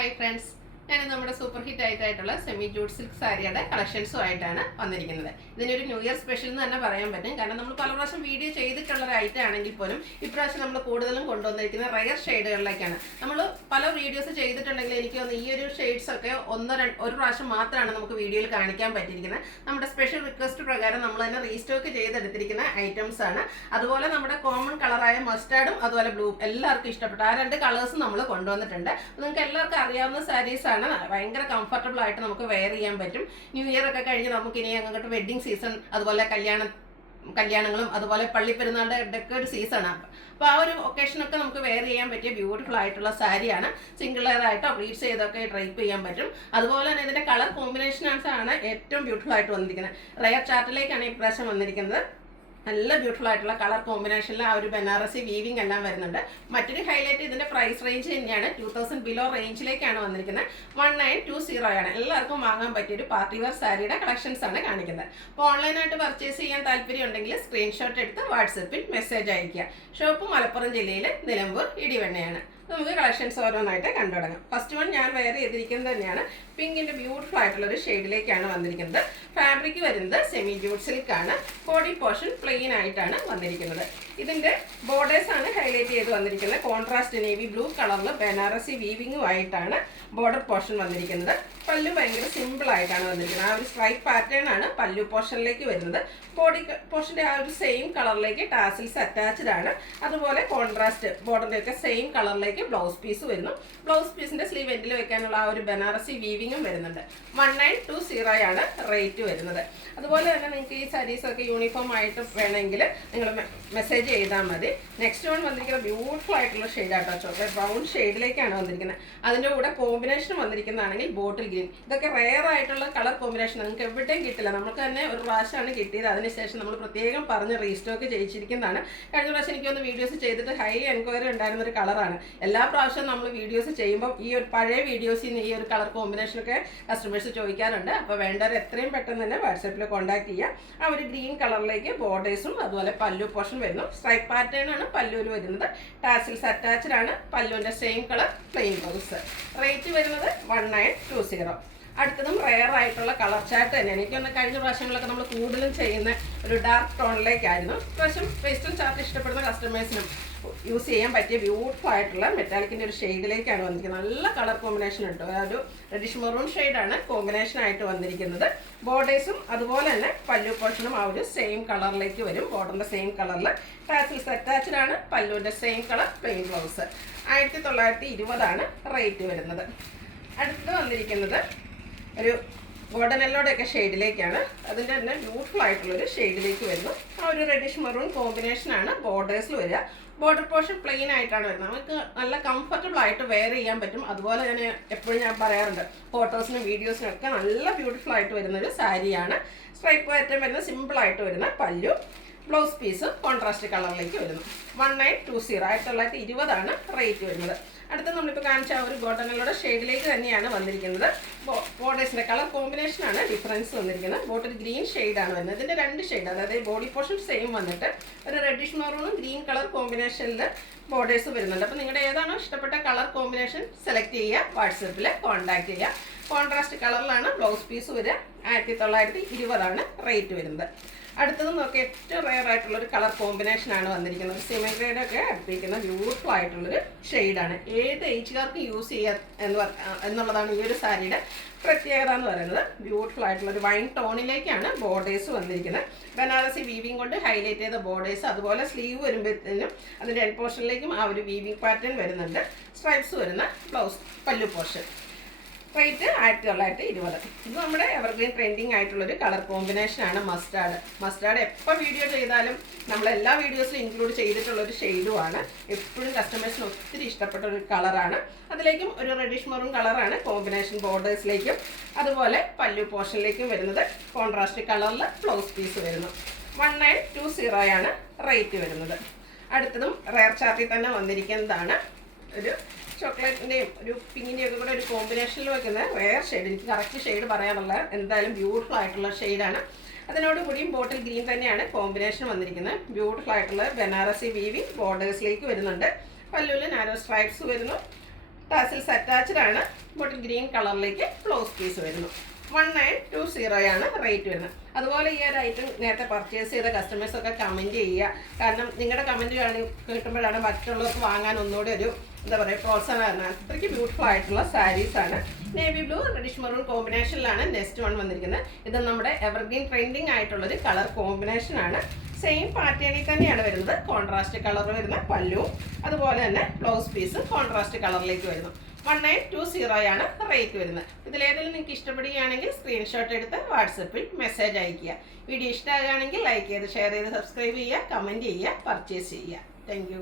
Hi friends, ഞാൻ നമ്മുടെ super hit ആയിട്ടുള്ള സെമി ജൂട്ട് സിൽക്ക് സാരിയുടെ കളക്ഷൻസും ആയിട്ടാണ് വന്നിരിക്കുന്നത്. ഇതിനൊരു ന്യൂ ഇയർ സ്പെഷ്യൽ എന്ന് തന്നെ പറയാൻ പറ്റും. കാരണം നമ്മൾ പല പ്രാവശ്യം വീഡിയോ ചെയ്തിട്ടുള്ള ഒരു ഐറ്റം ആണെങ്കിൽ പോലും ഇപ്രാവശ്യം നമ്മൾ കൂടുതലും കൊണ്ടുവന്നിരിക്കുന്ന റയർ ഷെയ്ഡുകളിലേക്കാണ്. നമ്മൾ പല വീഡിയോസ് ചെയ്തിട്ടുണ്ടെങ്കിൽ എനിക്ക് തോന്നുന്നു ഈ ഒരു ഷെയ്ഡ്സ് ഒക്കെ ഒരു പ്രാവശ്യം മാത്രമാണ് നമുക്ക് വീഡിയോയിൽ കാണിക്കാൻ പറ്റിയിരിക്കുന്നത്. നമ്മുടെ സ്പെഷ്യൽ റിക്വസ്റ്റ് പ്രകാരം നമ്മൾ തന്നെ റീസ്റ്റോക്ക് ചെയ്തെടുത്തിരിക്കുന്ന ഐറ്റംസ് ആണ്. അതുപോലെ നമ്മുടെ കോമൺ കളറായ മസ്റ്റാർഡും അതുപോലെ ബ്ലൂ എല്ലാവർക്കും ഇഷ്ടപ്പെട്ട ആ രണ്ട് കളേഴ്സും നമ്മൾ കൊണ്ടുവന്നിട്ടുണ്ട്. നിങ്ങൾക്ക് എല്ലാവർക്കും അറിയാവുന്ന സാരീസ് ആണ്. ഭയങ്കര കംഫർട്ടബിൾ ആയിട്ട് നമുക്ക് വെയർ ചെയ്യാൻ പറ്റും. ന്യൂ ഇയർ ഒക്കെ കഴിഞ്ഞ് നമുക്ക് ഇനി അങ്ങോട്ട് വെഡ്ഡിങ് സീസൺ, അതുപോലെ കല്യാണങ്ങളും അതുപോലെ പള്ളിപ്പെരുന്നാളുടെ ഒക്കെ ഒരു സീസണാണ്. അപ്പോൾ ആ ഒരു ഒക്കേഷനൊക്കെ നമുക്ക് വെയർ ചെയ്യാൻ പറ്റിയ ബ്യൂട്ടിഫുൾ ആയിട്ടുള്ള സാരിയാണ്. സിംഗിൾ ലെയർ ആയിട്ടോ പ്ലീറ്റ്സ് ചെയ്തൊക്കെ ഡ്രൈപ്പ് ചെയ്യാൻ പറ്റും. അതുപോലെ തന്നെ ഇതിന്റെ കളർ കോമ്പിനേഷൻസ് ആണ് ഏറ്റവും ബ്യൂട്ടിഫുൾ ആയിട്ട് വന്നിരിക്കുന്നത്. റയർ ചാർട്ടിലേക്കാണ് ഈ പ്രാവശ്യം വന്നിരിക്കുന്നത്. നല്ല ബ്യൂട്ടിഫുൾ ആയിട്ടുള്ള കളർ കോമ്പിനേഷനിൽ ആ ഒരു ബനാറസി വീവിംഗ് എല്ലാം വരുന്നുണ്ട്. മറ്റൊരു ഹൈലൈറ്റ് ഇതിന്റെ പ്രൈസ് റേഞ്ച് തന്നെയാണ്. 2000 ബിലോ റേഞ്ചിലേക്കാണ് വന്നിരിക്കുന്നത്. 1920 ആണ്. എല്ലാവർക്കും വാങ്ങാൻ പറ്റിയ ഒരു പാർട്ടി വെയർ സാരിയുടെ കളക്ഷൻസ് ആണ് കാണിക്കുന്നത്. അപ്പോൾ ഓൺലൈനായിട്ട് പർച്ചേസ് ചെയ്യാൻ താല്പര്യം ഉണ്ടെങ്കിൽ സ്ക്രീൻഷോട്ട് എടുത്ത് വാട്സപ്പിൽ മെസ്സേജ് അയയ്ക്കുക. ഷോപ്പ് മലപ്പുറം ജില്ലയിൽ നിലമ്പൂർ ഇടിവണ്ണയാണ്. നമുക്ക് കളക്ഷൻസ് ഓരോന്നായിട്ട് കണ്ടു തുടങ്ങാം. ഫസ്റ്റ് വൺ ഞാൻ വെയർ ചെയ്തിരിക്കുന്നത് തന്നെയാണ്. പിങ്കിന്റെ ബ്യൂട്ടിഫുൾ ആയിട്ടുള്ള ഒരു ഷെയ്ഡിലേക്കാണ് വന്നിരിക്കുന്നത്. ഫാബ്രിക് വരുന്നത് സെമി ജൂട്ട് സിൽക്ക് ആണ്. ബോഡി പോർഷൻ പ്ലെയിൻ ആയിട്ടാണ് വന്നിരിക്കുന്നത്. ഇതിന്റെ ബോർഡേഴ്സ് ആണ് ഹൈലൈറ്റ് ചെയ്ത് വന്നിരിക്കുന്നത്. കോൺട്രാസ്റ്റ് നേവി ബ്ലൂ കളറിൽ ബനാറസി വീവിംഗും ആയിട്ടാണ് ബോർഡർ പോർഷൻ വന്നിരിക്കുന്നത്. പല്ലു ഭയങ്കര സിമ്പിൾ ആയിട്ടാണ് വന്നിരിക്കുന്നത്. ആ ഒരു സ്ട്രൈപ്പ് പാറ്റേൺ ആണ് പല്ലു പോർഷനിലേക്ക് വരുന്നത്. ബോഡി പോർഷന്റെ ആ ഒരു സെയിം കളറിലേക്ക് ടാസിൽസ് അറ്റാച്ച്ഡ് ആണ്. അതുപോലെ കോൺട്രാസ്റ്റ് ബോർഡറിന്റെ ഒക്കെ സെയിം കളറിലേക്ക് ബ്ലൗസ് പീസ് വരുന്നു. ബ്ലൗസ് പീസിന്റെ സ്ലീവ് എൻഡിൽ വെക്കാനുള്ള ആ ഒരു ബനാറസി വീവിംഗും വരുന്നുണ്ട്. 1920 ആണ് റേറ്റ് വരുന്നത്. അതുപോലെ തന്നെ നിങ്ങൾക്ക് ഈ സാരീസ് ഒക്കെ യൂണിഫോം ആയിട്ട് വേണമെങ്കിൽ നിങ്ങൾ മെസ്സേജ് ചെയ്താൽ മതി. നെക്സ്റ്റ് വൺ വന്നിരിക്കുന്ന ബ്യൂട്ടിഫുൾ ആയിട്ടുള്ള ഷെയ്ഡ് ആട്ടോ. ചോക്ലേറ്റ് ബ്രൗൺ ഷെയ്ഡിലേക്കാണ് വന്നിരിക്കുന്നത്. അതിൻ്റെ കൂടെ കോമ്പിനേഷൻ വന്നിരിക്കുന്നതാണെങ്കിൽ ബോട്ടിൽ ഗ്രീൻ. ഇതൊക്കെ റെയർ ആയിട്ടുള്ള കളർ കോമ്പിനേഷൻ നിങ്ങൾക്ക് എവിടെയും കിട്ടില്ല. നമുക്ക് തന്നെ ഒരു പ്രാവശ്യമാണ് കിട്ടിയത്. അതിനുശേഷം നമ്മൾ പ്രത്യേകം പറഞ്ഞ് റീസ്റ്റോക്ക് ചെയ്യിച്ചിരിക്കുന്നതാണ്. കഴിഞ്ഞ പ്രാവശ്യം എനിക്കൊന്ന് വീഡിയോസ് ചെയ്തിട്ട് ഹൈ എൻക്വയറി ഉണ്ടായിരുന്ന ഒരു കളറാണ്. എല്ലാ പ്രാവശ്യവും നമ്മൾ വീഡിയോസ് ചെയ്യുമ്പോൾ ഈ ഒരു പഴയ വീഡിയോസിൽ നിന്ന് ഈ ഒരു കളർ കോമ്പിനേഷനൊക്കെ കസ്റ്റമേഴ്സ് ചോദിക്കാറുണ്ട്. അപ്പോൾ വേണ്ടവർ എത്രയും പെട്ടെന്ന് തന്നെ വാട്സാപ്പിൽ കോൺടാക്ട് ചെയ്യുക. ആ ഒരു ഗ്രീൻ കളറിലേക്ക് ബോർഡേഴ്സും അതുപോലെ പല്ലു പോർഷൻ വരുന്നു. സ്ട്രൈപ്പ് പാറ്റേൺ ആണ് പല്ലുവിൽ വരുന്നത്. ടാസിൽസ് അറ്റാച്ച്ഡ് ആണ്. പല്ലുവിൻ്റെ same colour plain blouse. Rate വരുന്നത് 1920. അടുത്തതും റെയർ ആയിട്ടുള്ള കളർ ചാർട്ട് തന്നെയാണ്. എനിക്കൊന്ന് കഴിഞ്ഞ പ്രാവശ്യങ്ങളൊക്കെ നമ്മൾ കൂടുതലും ചെയ്യുന്ന ഒരു ഡാർക്ക് ടോണിലേക്കായിരുന്നു. പ്രാവശ്യം പേസ്റ്റൽ ചാർട്ട് ഇഷ്ടപ്പെടുന്ന കസ്റ്റമേഴ്സിനും യൂസ് ചെയ്യാൻ പറ്റിയ ബ്യൂട്ടിഫുൾ ആയിട്ടുള്ള മെറ്റാലിക്കിൻ്റെ ഒരു ഷെയ്ഡിലേക്കാണ് വന്നിരിക്കുന്നത്. നല്ല കളർ കോമ്പിനേഷൻ ഉണ്ട്. ഒരു റെഡിഷ് മെറൂൺ ഷെയ്ഡാണ് കോമ്പിനേഷൻ ആയിട്ട് വന്നിരിക്കുന്നത്. ബോർഡേഴ്സും അതുപോലെ തന്നെ പല്ലു പോർഷനും ആ ഒരു സെയിം കളറിലേക്ക് വരും. ബോർഡറിൻ്റെ സെയിം കളറിൽ ടാസിൽസ് അറ്റാച്ച്ഡ് ആണ്. പല്ലുവിൻ്റെ സെയിം കളർ പ്ലെയിൻ ബ്ലൗസ്. 1920 ആണ് റേറ്റ് വരുന്നത്. അടുത്തത് വന്നിരിക്കുന്നത് ഒരു ഗോൾഡൻ യെല്ലോടെയൊക്കെ ഷെയ്ഡിലേക്കാണ്. അതിൻ്റെ തന്നെ ബ്യൂട്ടിഫുൾ ആയിട്ടുള്ളൊരു ഷെയ്ഡിലേക്ക് വരുന്നു. ആ ഒരു റെഡിഷ് മെറൂൺ കോമ്പിനേഷനാണ് ബോർഡേഴ്സിൽ വരിക. ബോർഡർ പോർഷൻ പ്ലെയിൻ ആയിട്ടാണ് വരുന്നത്. നമുക്ക് നല്ല കംഫർട്ടബിൾ ആയിട്ട് വെയർ ചെയ്യാൻ പറ്റും. അതുപോലെ തന്നെ എപ്പോഴും ഞാൻ പറയാറുണ്ട്, ഫോട്ടോസിനും വീഡിയോസിനും ഒക്കെ നല്ല ബ്യൂട്ടിഫുൾ ആയിട്ട് വരുന്നൊരു സാരിയാണ്. സ്ട്രൈപ്പ് പാറ്റേൺ വരുന്ന സിമ്പിൾ ആയിട്ട് വരുന്ന പല്ലു. ബ്ലൗസ് പീസ് കോൺട്രാസ്റ്റ് കളറിലേക്ക് വരുന്നു. 1920 1920 ആണ് റേറ്റ് വരുന്നത്. അടുത്ത നമ്മളിപ്പോൾ കാണിച്ച ആ ഒരു ഗോൾഡൻ ഷെയ്ഡിലേക്ക് തന്നെയാണ് വന്നിരിക്കുന്നത്. ബോർഡേഴ്സിൻ്റെ കളർ കോമ്പിനേഷനാണ് ഡിഫറൻസ് വന്നിരിക്കുന്നത്. ബോട്ടിൽ ഗ്രീൻ ഷെയ്ഡാണ് വരുന്നത്. ഇതിൻ്റെ രണ്ട് ഷെയ്ഡ്, അതായത് ബോഡി പോർഷൻ സെയിം വന്നിട്ട് ഒരു റെഡിഷ് മെറൂണും ഗ്രീൻ കളർ കോമ്പിനേഷനിൽ ബോർഡേഴ്സ് വരുന്നുണ്ട്. അപ്പോൾ നിങ്ങളുടെ ഏതാണോ ഇഷ്ടപ്പെട്ട കളർ കോമ്പിനേഷൻ സെലക്ട് ചെയ്യുക, വാട്സപ്പിൽ കോൺടാക്ട് ചെയ്യുക. കോൺട്രാസ്റ്റ് കളറിലാണ് ബ്ലൗസ് പീസ് വരിക. 1920 ആണ് റേറ്റ് വരുന്നത്. അടുത്തത് നോക്കി ഏറ്റവും റെയർ ആയിട്ടുള്ളൊരു കളർ കോമ്പിനേഷനാണ് വന്നിരിക്കുന്നത്. സിമൻ ഗ്രേഡൊക്കെ അടുപ്പിക്കുന്ന ബ്യൂട്ടിഫുൾ ആയിട്ടുള്ളൊരു ഷെയ്ഡാണ്. ഏത് ഏജുകാർക്ക് യൂസ് ചെയ്യാം എന്നുള്ളതാണ് ഈ ഒരു സാരിയുടെ പ്രത്യേകത എന്ന് പറയുന്നത്. ബ്യൂട്ടിഫുൾ ആയിട്ടുള്ളൊരു വൈൻ ടോണിലേക്കാണ് ബോർഡേഴ്സ് വന്നിരിക്കുന്നത്. ബനാറസി വീവിംഗ് കൊണ്ട് ഹൈലൈറ്റ് ചെയ്ത ബോർഡേഴ്സ്. അതുപോലെ സ്ലീവ് വരുമ്പോഴത്തേനും അതിൻ്റെ എൻഡ് പോർഷനിലേക്കും ആ ഒരു വീവിംഗ് പാറ്റേൺ വരുന്നുണ്ട്. സ്ട്രൈപ്സ് വരുന്ന ബ്ലൗസ് പല്ലു പോർഷൻ. റേറ്റ് 1920. ഇത് നമ്മുടെ എവർഗ്രീൻ ട്രെൻഡിങ് ആയിട്ടുള്ളൊരു കളർ കോമ്പിനേഷനാണ് മസ്റ്റാർഡ്. മസ്റ്റാർഡ് എപ്പോൾ വീഡിയോ ചെയ്താലും നമ്മളെല്ലാ വീഡിയോസിലും ഇൻക്ലൂഡ് ചെയ്തിട്ടുള്ളൊരു ഷെയ്ഡുമാണ്. എപ്പോഴും കസ്റ്റമേഴ്സിന് ഒത്തിരി ഇഷ്ടപ്പെട്ട ഒരു കളറാണ്. അതിലേക്കും ഒരു റെഡിഷ് മെറൂൺ കളറാണ് കോമ്പിനേഷൻ ബോർഡേഴ്സിലേക്കും അതുപോലെ പല്ലു പോർഷനിലേക്കും വരുന്നത്. കോൺട്രാസ്റ്റ് കളറിൽ ബ്ലൗസ് പീസ് വരുന്നു. 1920 ആണ് റേറ്റ് വരുന്നത്. അടുത്തതും റെയർ ചാർട്ടിൽ തന്നെ വന്നിരിക്കുന്നതാണ്. ഒരു ചോക്ലേറ്റിൻ്റെയും ഒരു പിങ്കിൻ്റെയും ഒക്കെ കൂടെ ഒരു കോമ്പിനേഷനിൽ വെക്കുന്ന റെയർ ഷെയ്ഡ്. എനിക്ക് കറക്റ്റ് ഷെയ്ഡ് പറയാനുള്ള എന്തായാലും ബ്യൂട്ടിഫുൾ ആയിട്ടുള്ള ഷെയ്ഡാണ്. അതിനോട് കൂടിയും ബോട്ടിൽ ഗ്രീൻ തന്നെയാണ് കോമ്പിനേഷൻ വന്നിരിക്കുന്നത്. ബ്യൂട്ടിഫുൾ ആയിട്ടുള്ള ബനാറസി വീവിംഗ് ബോർഡേഴ്സിലേക്ക് വരുന്നുണ്ട്. പല്ലുവിൽ നാരോ സ്ട്രൈപ്സ് വരുന്നു. ടാസിൽസ് അറ്റാച്ച്ഡ് ആണ്. ബോട്ടിൽ ഗ്രീൻ കളറിലേക്ക് ബ്ലൗസ് പീസ് വരുന്നു. 1920 ആണ് റേറ്റ് വരുന്നത്. അതുപോലെ ഈ ഒരു ഐറ്റം നേരത്തെ പർച്ചേസ് ചെയ്ത കസ്റ്റമേഴ്സൊക്കെ കമൻറ്റ് ചെയ്യുക. കാരണം നിങ്ങളുടെ കമൻറ്റ് കിട്ടുമ്പോഴാണ് മറ്റുള്ളവർക്ക് വാങ്ങാൻ ഒന്നുകൂടി ഒരു എന്താ പറയുക പ്രോത്സാഹനം. അത്രയ്ക്ക് ബ്യൂട്ടിഫുൾ ആയിട്ടുള്ള സാരീസാണ്. നേവി ബ്ലൂ റെഡിഷ് മെറൂൺ കോമ്പിനേഷനിലാണ് നെക്സ്റ്റ് വൺ വന്നിരിക്കുന്നത്. ഇത് നമ്മുടെ എവർഗ്രീൻ ട്രെൻഡിങ് ആയിട്ടുള്ളൊരു കളർ കോമ്പിനേഷനാണ്. സെയിം പാറ്റേണിൽ തന്നെയാണ് വരുന്നത്. കോൺട്രാസ്റ്റ് കളർ വരുന്ന പല്ലു, അതുപോലെ തന്നെ ബ്ലൗസ് പീസ് കോൺട്രാസ്റ്റ് കളറിലേക്ക് വരുന്നു. 1920 ആണ് റേറ്റ് വരുന്നത്. ഇതിലേതെങ്കിലും നിങ്ങൾക്ക് ഇഷ്ടപ്പെടുകയാണെങ്കിൽ സ്ക്രീൻഷോട്ട് എടുത്ത് വാട്സപ്പിൽ മെസ്സേജ് അയയ്ക്കുക. വീഡിയോ ഇഷ്ടമാകുകയാണെങ്കിൽ ലൈക്ക് ചെയ്ത് ഷെയർ ചെയ്ത് സബ്സ്ക്രൈബ് ചെയ്യുക, കമൻറ്റ് ചെയ്യുക, പർച്ചേസ് ചെയ്യുക. താങ്ക്